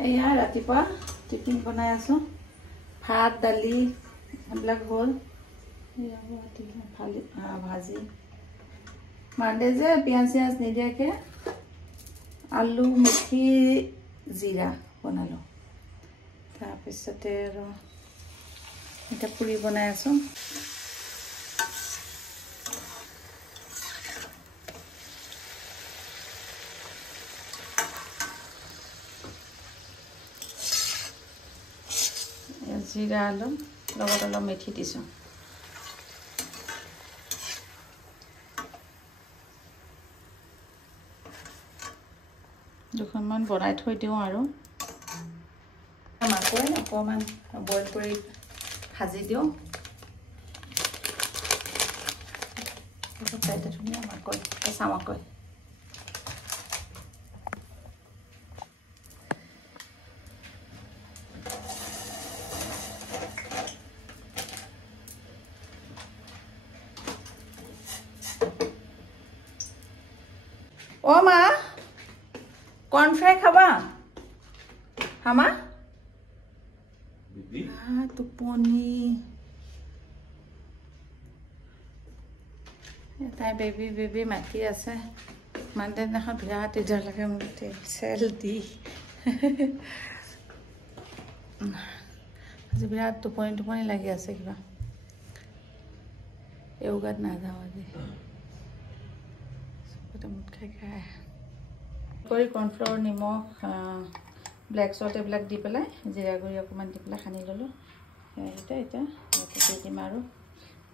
এয়া ৰাতিপুৱা টিফিন বনাই আছো ভাত দালি এইবিলাক হ'ল ভাজি মানডে যে পিঁয়াজ চিয়াজ নিদিয়াকে আলু মেথি জিৰা বনালো তাৰপিছতে আৰু এটা পুৰি বনাই আছো জিৰা আলু লগত অলপ মেথি দিছো দুখনমান বনাই থৈ দিওঁ আৰু মাকৈ অকণমান বইল কৰি ভাজি দিওঁ ধুনীয়া মাকৈ কেঁচা মাকৈ অ' মা কৰ্ণফ্ৰাই খাবা হামা টোপনি তাই বেবী বেবী মাতি আছে মানডে দিনাখন বিৰাট ইজাৰ লাগে মোক চেল দি আজি বিৰাট টোপনি টোপনি লাগি আছে কিবা এওগাত নাযাওঁ আজি মুঠ খাই খাই কৰি কৰ্ণফ্লাৱাৰ নিমখ ব্লেক সল্ট এইবিলাক দি পেলাই জিৰা গুড়ি অকণমান দি পেলাই সানি ল'লোঁ এতিয়া এতিয়া দি দিম আৰু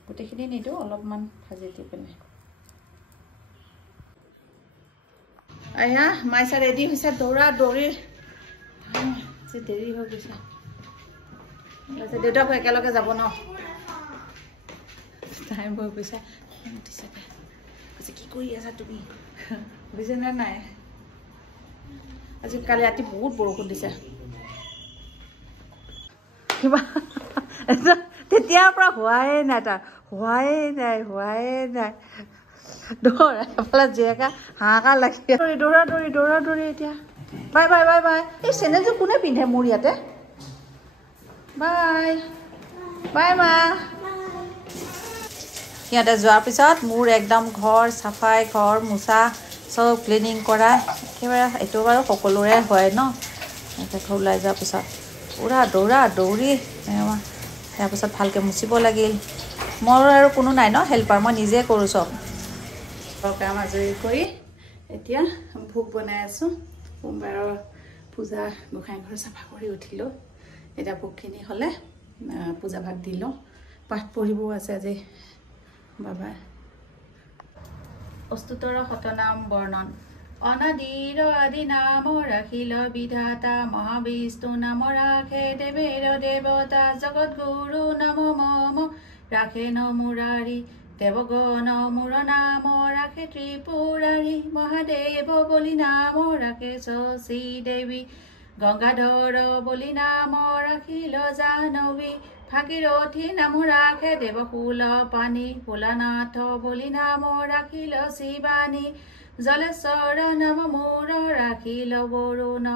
গোটেইখিনি নিদিওঁ অলপমান ভাজি দি পেলাই আয়া মাইছা ৰেডি হৈছে দৌৰা দৌৰি আজি দেৰি হৈ গৈছে দেউতাকো একেলগে যাব ন টাইম হৈ গৈছে আজি কি কৰি আছা তুমি বুজিছেনে নাই আজি কালি ৰাতি বহুত বৰষুণ দিছে কিবা তেতিয়াৰ পৰা হোৱাই নাই তাৰ হোৱাই নাই দৌৰা এফালে জীয়েকা হাহাকাৰ লাগি দৌৰা দৌৰি এতিয়া বাই বাই বাই বাই এই চেনেলযোৰ কোনে পিন্ধে মোৰ ইয়াতে বাই বাই মা সিহঁতে যোৱাৰ পিছত মোৰ একদম ঘৰ চাফাই ঘৰ মোচা চব ক্লিনিং কৰা একেবাৰে এইটো বাৰু সকলোৰে হয় ন এতিয়া ওলাই যোৱাৰ পিছত পুৰা দৌৰা দৌৰি তাৰপিছত ভালকৈ মুচিব লাগিল মোৰ আৰু কোনো নাই ন হেল্পাৰ মই নিজে কৰোঁ চব কাম আজৰি কৰি এতিয়া ভোগ বনাই আছোঁ সোমবাৰৰ পূজা গোসাঁই ঘৰ চাফা কৰি উঠিলোঁ এতিয়া ভোগখিনি হ'লে পূজা ভাগ দি লওঁ পাঠ পঢ়িবও আছে আজি বাবা অস্তুতৰ শতনাম বৰ্ণন অনাদিৰ আদি নাম ৰাখিল বিধাতা মহাবিষ্ণু নাম ৰাখে দেৱেৰ দেৱতা জগত গুৰু নাম মম ৰাখে ন মুৰাৰী দেৱগণ মূৰ নাম ৰাখে ত্ৰিপুৰাৰী মহাদেৱ বলি নাম ৰাখে শশী দেৱী গংগাধৰ বলি নাম ৰাখিল জাহ্নৱী ভাগীৰথী নাম ৰাখে দেৱকুল পানী ভোলানাথ বলি নাম ৰাখিল শিৱানী জলেশ্বৰ নাম মূৰ ৰাখিল বৰুণ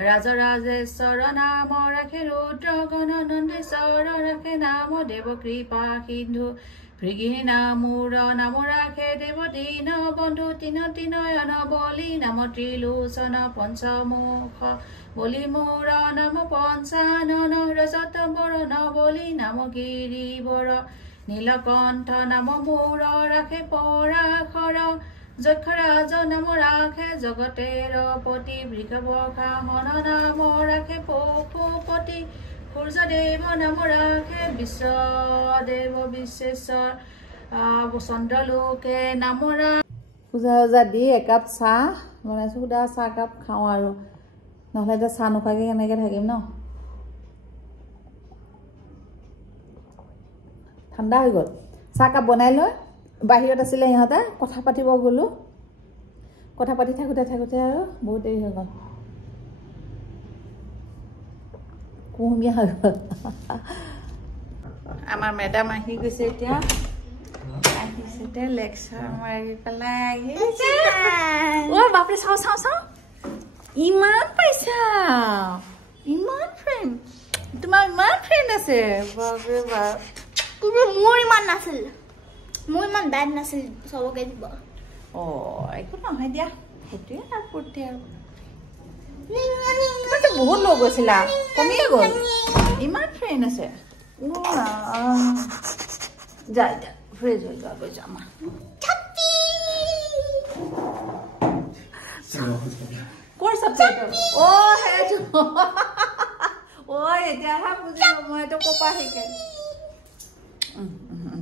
ৰাজৰাজেশ্বৰ নাম ৰাখে ৰুদ্ৰগণ নন্দীশ্বৰ ৰাখে নাম দেৱ কৃপা সিন্ধু ভৃগিনী নামূৰ নাম ৰাখে দেৱ দীন বন্ধু তিন নয়ন বলি নাম ত্ৰিলোচন পঞ্চমুখ বলি মূৰ নাম পঞ্চানন ৰজত বৰণ বলি নাম গিৰিবৰ নীলকণ্ঠ নাম মূৰ ৰাখে পৰাশৰ যক্ষৰাজ নাম ৰাখে জগতেৰ পতি বৃষভখাহন নাম ৰাখে পশুপতি সূৰ্যদেৱ নাম ৰাখে বিশ্বদেৱ বিশ্বেশ্বৰ চন্দ্ৰলোকে নাম পূজা সজা দি একাপ চাহ বনাইছোঁ সুদা চাহকাপ খাওঁ আৰু নহ'লে এতিয়া চাহ নোখোৱাকৈ কেনেকৈ থাকিম ন ঠাণ্ডা হৈ গ'ল চাহকাপ বনাই লৈ বাহিৰত আছিলে সিহঁতে কথা পাতিব গ'লোঁ কথা পাতি থাকোঁতে আৰু বহুত দেৰি হৈ গ'ল কুহুমীয়া হৈ গ'ল আমাৰ মেডাম আহি গৈছে এতিয়া আহিছে লেকচাৰ মাৰি পেলাই আহিছে অ' বাপৰে চাওঁ ইমান পাইছা আপোনাৰ ইমান ফ্ৰেণ্ড আছে বাপৰে বাপ কিন্তু মোৰ ইমান নাছিল মোৰ ইমান বেড নাছিল সবকে দিব একো নহয় দিয়া সেইটোৱে আৰু ফূৰ্তি আৰু তোমাৰতো বহুত লগ গৈছিলা কমিয়ে গ'ল ইমান ফ্ৰেণ্ড আছে যা যা ফ্ৰেজ হৈ যোৱা গৈ যাম ক'ৰ চাবজেক্ট সেইটো এতিয়াহে বুজিলোঁ মইতো ক'পা শিকাই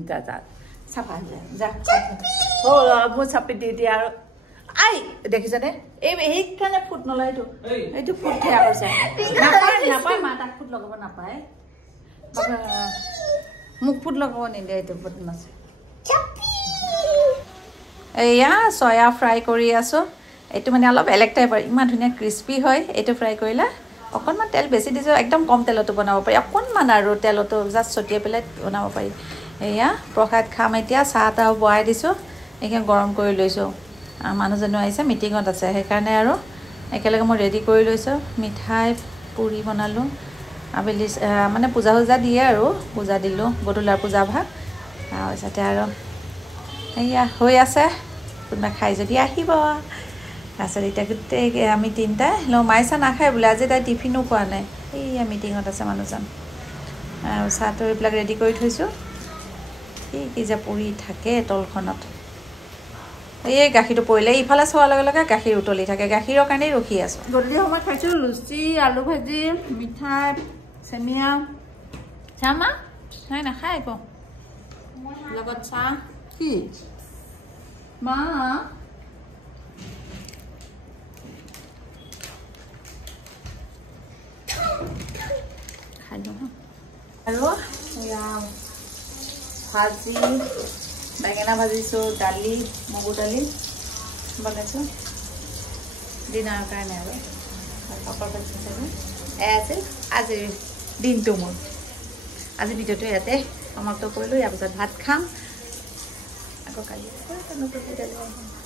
যা যা চাফা যা মোৰ চাপি দি দিয়া আৰু আই দেখিছানে সেইকাৰণে ফুট নলয় এইটো ফুট থিয়া কৈছে নাপায় নাপায় মা তাক ফুট লগাব নাপায় মোক ফুট লগাব নিদিয়ে এইটো ফুট নাছে এয়া চয়া ফ্ৰাই কৰি আছোঁ এইটো মানে অলপ বেলেগ টাইপৰ ইমান ধুনীয়া ক্ৰিস্পি হয় এইটো ফ্ৰাই কৰিলে অকণমান তেল বেছি দিছোঁ একদম কম তেলতো বনাব পাৰি অকণমান আৰু তেলতো জাষ্ট ছটিয়াই পেলাই বনাব পাৰি এয়া প্ৰসাদ খাম এতিয়া চাহ তাহ বহাই দিছোঁ এইখিনি গৰম কৰি লৈছোঁ মানুহজনো আহিছে মিটিঙত আছে সেইকাৰণে আৰু একেলগে মই ৰেডি কৰি লৈছোঁ মিঠাই পুৰি বনালোঁ আবেলি মানে পূজা চূজা দিয়ে আৰু পূজা দিলোঁ গধূলাৰ পূজা ভাগ তাৰপিছতে আৰু এয়া হৈ আছে কোনোবা খাই যদি আহিব তাৰপিছত এতিয়া গোটেই আমি তিনিটাই মায়ে চাহ নাখায় বোলে আজি তাই টিফিনো খোৱা নাই এইয়া মিটিঙত আছে মানুহজন আৰু চাহটো এইবিলাক ৰেডি কৰি থৈছোঁ কি যে পৰি থাকে তলখনত এই গাখীৰটো পৰিলে ইফালে চোৱাৰ লগে লগে গাখীৰ উতলি থাকে গাখীৰৰ কাৰণেই ৰখি আছোঁ গধূলি সময়ত খাইছোঁ লুচি আলু ভাজি মিঠাই চেমিয়া চাহ মা চাই নাখায় একো লগত চাহ কি মা খাই লওঁ আৰু ভাজি বেঙেনা ভাজিছোঁ দালি মগু দালি বনাইছোঁ ডিনাৰৰ কাৰণে আৰু পাপৰ ভাজি চাগে আছিল আজিৰ দিনটো মোৰ আজি ভিডিঅ'টো ইয়াতে সমাপ্ত কৰিলোঁ ইয়াৰ পিছত ভাত খাম আকৌ কালি নতুন ভিডিঅ'